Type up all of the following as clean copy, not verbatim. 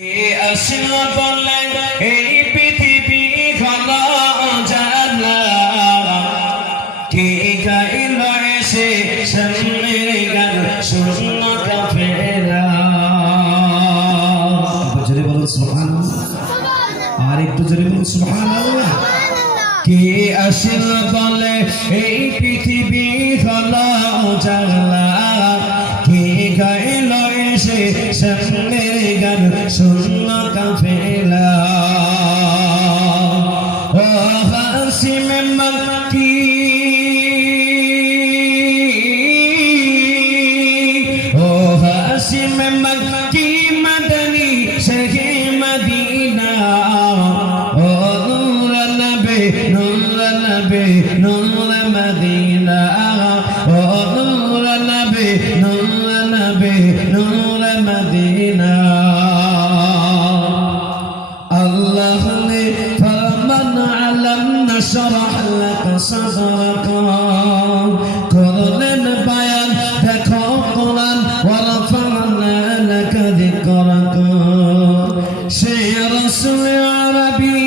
আসল বলে এই পৃথিবী খোলা জানা কে গাইল এসে সামনের গান শূন্য কাফেরা জোরে বলুন সুবহানাল্লাহ আর একটু জোরে বলুন সুবহানাল্লাহ কে আসল বলে এই পৃথিবী খোলা জানা কে গাইল এসে সামনের গান শূন্য কাফেলা ও হাসিম মক্কি ও হাসিম মক্কি মদনী শাহে মদিনা ও নূর নবী নূর মদিনা ও নূর নবী নূর মদিনা الله نے فمن علم نشرح لك صدرك করলেন বায়ান দেখো কোরআন ورفعنا لك ذكرك সে রাসূল আরবি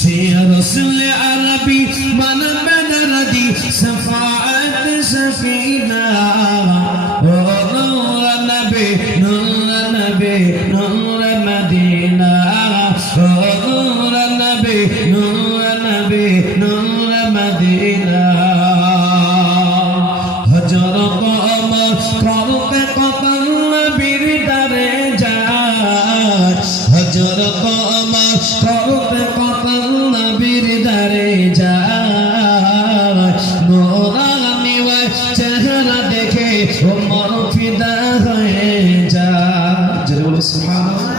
সে রাসূল আরবি মান বদরদি شفاعت سفينة ونور النبي نور مدينة ونور النبي نور مدينة هجرت أمر قلب قطر بالدرجات هجرت أمر قلب قطر بالدرجات نوراني وجهنا দেখে ওমর ফিদা হয়ে যা জোরে বলো সুবহানাল্লাহ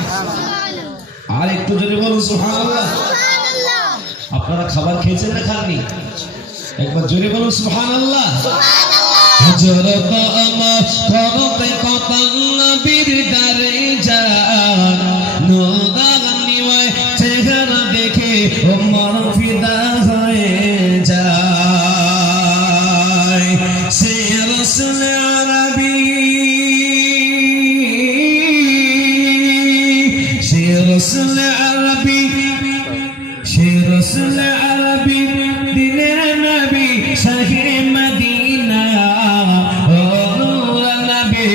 আর একটু জোরে বলো সুবহানাল্লাহ আপনারা খাবার খেয়েছেন না খাননি একবার জোরে বলো সুবহানাল্লাহ হযরত আমার করতে কতল নবীর দরজা নূরানি ওই চেহারা দেখে ওমর ফিদা হয়ে যায় সে রাসূল আরবি সে রাসূল আরবি সে রাসূল আরবি দিনের নবী শাহে মদিনা ও নূর নবী